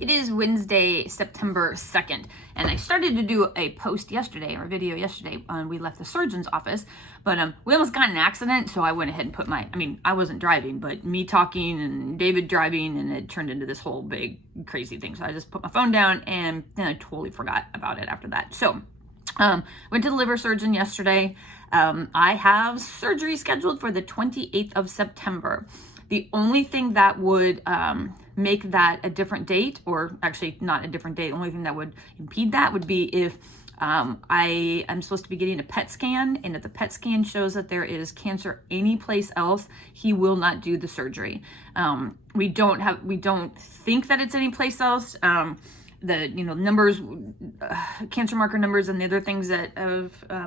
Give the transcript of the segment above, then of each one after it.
It is Wednesday, September 2nd, and I started to do a post yesterday, or a video yesterday, when we left the surgeon's office, but we almost got in an accident, so I went ahead and put I wasn't driving, but me talking and David driving, and it turned into this whole big crazy thing, so I just put my phone down, and then I totally forgot about it after that. So, went to the liver surgeon yesterday. I have surgery scheduled for the 28th of September. The only thing that would make that a different date, or actually not a different date, the only thing that would impede that would be if I am supposed to be getting a PET scan, and if the PET scan shows that there is cancer anyplace else, he will not do the surgery. We don't think that it's anyplace else. The numbers, cancer marker numbers, and the other things that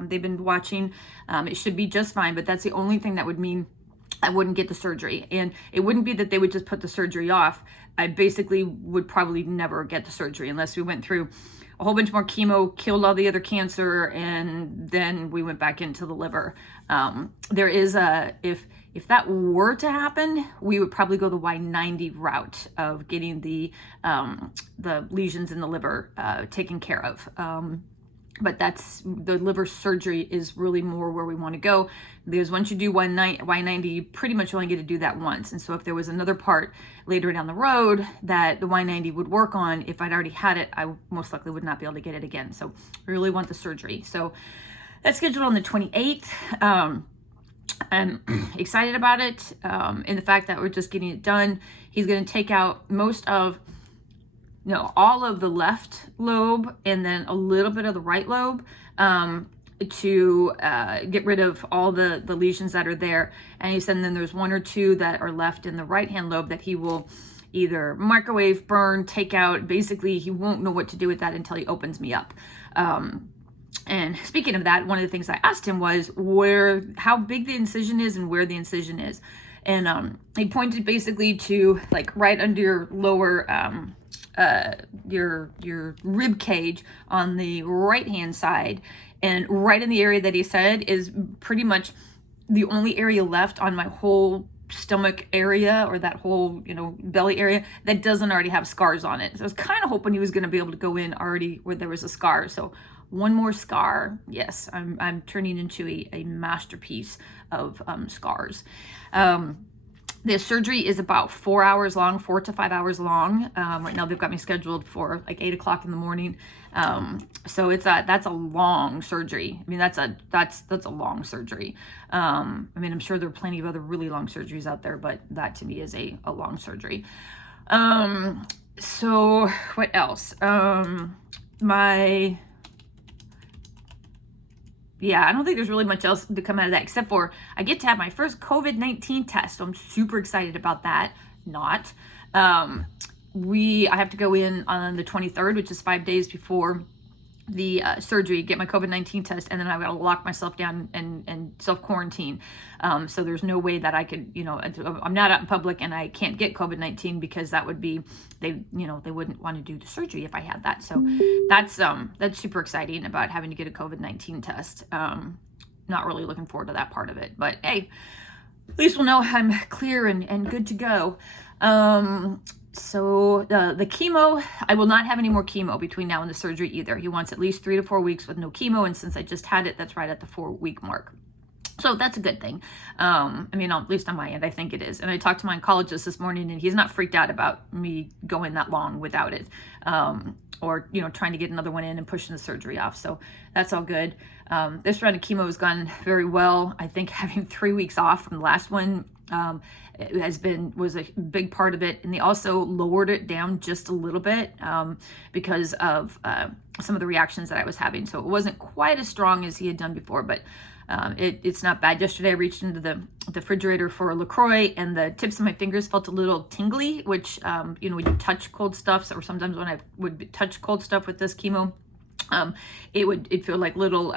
they've been watching, it should be just fine. But that's the only thing that would mean I wouldn't get the surgery. And it wouldn't be that they would just put the surgery off. I basically would probably never get the surgery unless we went through a whole bunch more chemo, killed all the other cancer, and then we went back into the liver. There is if that were to happen, we would probably go the Y90 route of getting the lesions in the liver taken care of. But the liver surgery is really more where we want to go, because once you do Y90, you pretty much only get to do that once. And so if there was another part later down the road that the Y90 would work on, if I'd already had it, I most likely would not be able to get it again. So I really want the surgery. So that's scheduled on the 28th. I'm excited about it, and the fact that we're just getting it done. He's going to take out all of the left lobe and then a little bit of the right lobe to get rid of all the lesions that are there. And he said then there's one or two that are left in the right-hand lobe that he will either microwave, burn, take out. Basically, he won't know what to do with that until he opens me up. And speaking of that, one of the things I asked him was how big the incision is and where the incision is. And he pointed basically to like right under your lower your rib cage on the right hand side, and right in the area that he said is pretty much the only area left on my whole stomach area, or that whole belly area, that doesn't already have scars on it. So I was kind of hoping he was going to be able to go in already where there was a scar. So one more scar. Yes, I'm turning into a masterpiece of scars. The surgery is about 4 hours long, 4 to 5 hours long. Right now they've got me scheduled for like 8 o'clock in the morning. So that's a long surgery. I mean, that's a long surgery. I'm sure there are plenty of other really long surgeries out there, but that to me is a long surgery. So what else? I don't think there's really much else to come out of that, except for I get to have my first COVID-19 test. So I'm super excited about that. I have to go in on the 23rd, which is 5 days before the surgery, get my COVID-19 test, and then I've got to lock myself down and self-quarantine. So there's no way that I could, I'm not out in public and I can't get COVID-19, because that would be, they wouldn't want to do the surgery if I had that. So that's super exciting about having to get a COVID-19 test. Not really looking forward to that part of it, but hey, at least we'll know I'm clear and good to go. So the chemo, I will not have any more chemo between now and the surgery either. He wants at least 3 to 4 weeks with no chemo, and since I just had it, that's right at the 4-week mark. So that's a good thing. At least on my end, I think it is. And I talked to my oncologist this morning, and he's not freaked out about me going that long without it, or trying to get another one in and pushing the surgery off. So that's all good. This round of chemo has gone very well. I think having 3 weeks off from the last one was a big part of it, and they also lowered it down just a little bit because of some of the reactions that I was having. So it wasn't quite as strong as he had done before, but it's not bad. Yesterday I reached into the refrigerator for a LaCroix, and the tips of my fingers felt a little tingly, which when you touch cold stuff, or sometimes when I would touch cold stuff with this chemo, it'd feel like little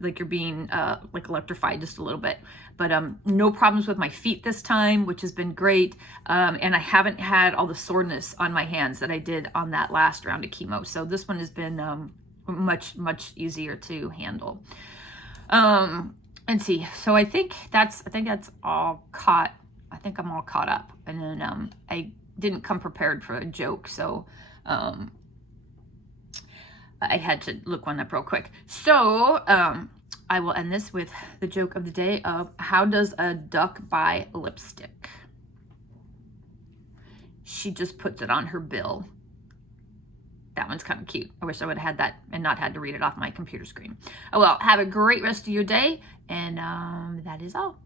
like you're being like electrified just a little bit. But no problems with my feet this time, which has been great. And I haven't had all the soreness on my hands that I did on that last round of chemo. So this one has been much easier to handle. And see, so I think that's all caught. I think I'm all caught up. And then I didn't come prepared for a joke, so I had to look one up real quick. So I will end this with the joke of the day of how does a duck buy lipstick? She just puts it on her bill. That one's kind of cute. I wish I would have had that and not had to read it off my computer screen. Oh well, have a great rest of your day, and that is all.